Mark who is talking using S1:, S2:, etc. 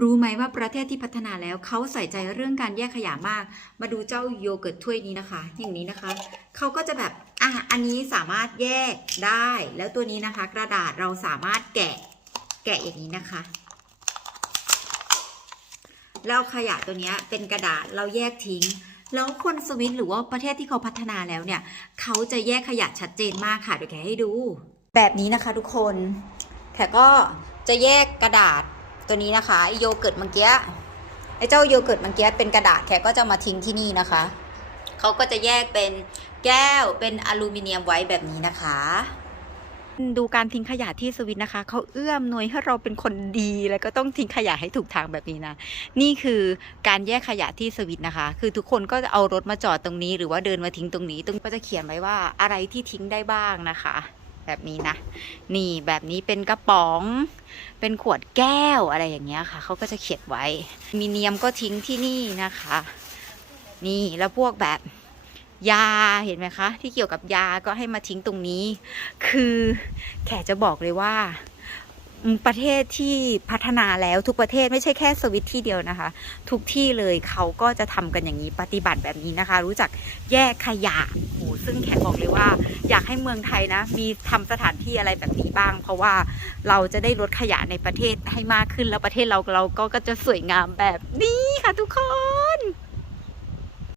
S1: รู้ไหมว่าประเทศที่พัฒนาแล้วเขาใส่ใจเรื่องการแยกขยะมาก มาดูเจ้าโยเกิร์ตถ้วยนี้นะคะ อย่างนี้นะคะ เขาก็จะแบบอะอันนี้สามารถแยกได้ แล้วตัวนี้นะคะ กระดาษเราสามารถแกะแกะอย่างนี้นะคะแล้วขยะตัวเนี้ยเป็นกระดาษเราแยกทิ้ง แล้วคนสวิตหรือว่าประเทศที่เขาพัฒนาแล้วเนี่ย เขาจะแยกขยะชัดเจนมากค่ะเดี๋ยวแกให้ดู แบบนี้นะคะทุกคนแขกก็จะแยกกระดาษ ตัวนี้นะคะไอโยเกิร์ตเมื่อกี้ไอเจ้าโยเกิร์ตเมื่อกี้เป็นกระดาษแขกก็จะมาทิ้งที่นี่นะคะเขาก็จะแยกเป็นแก้วเป็นอลูมิเนียมไว้แบบนี้นะคะ ดูการทิ้งขยะที่สวิตนะคะเขาเอื้อมหน่วยให้เราเป็นคนดีแล้วก็ต้องทิ้งขยะให้ถูกทางแบบนี้นะนี่คือการแยกขยะที่สวิตนะคะ คือทุกคนก็จะเอารถมาจอดตรงนี้ หรือว่าเดินมาทิ้งตรงนี้ ตรงก็จะเขียนไว้ว่าอะไรที่ทิ้งได้บ้างนะคะ แบบนี้นะ นี่แบบนี้เป็นกระป๋อง เป็นขวดแก้วอะไรอย่างเงี้ยค่ะเขาก็จะเขียนไว้ มีเนียมก็ทิ้งที่นี่นะคะ นี่แล้วพวกแบบยาเห็นไหมคะ ที่เกี่ยวกับยาก็ให้มาทิ้งตรงนี้ คือแขกจะบอกเลยว่าประเทศที่พัฒนาแล้วทุกประเทศไม่ใช่แค่สวิตที่เดียวนะคะ ทุกที่เลยเขาก็จะทำกันอย่างนี้ปฏิบัติแบบนี้นะคะ รู้จักแยกขยะโอ้ซึ่งแขกบอกเลยว่า ให้เมืองไทยนะ มีทำสถานที่อะไรแบบนี้บ้าง เพราะว่าเราจะได้ลดขยะในประเทศให้มากขึ้นแล้วประเทศเราเราก็ก็จะสวยงามแบบนี้ค่ะทุกคน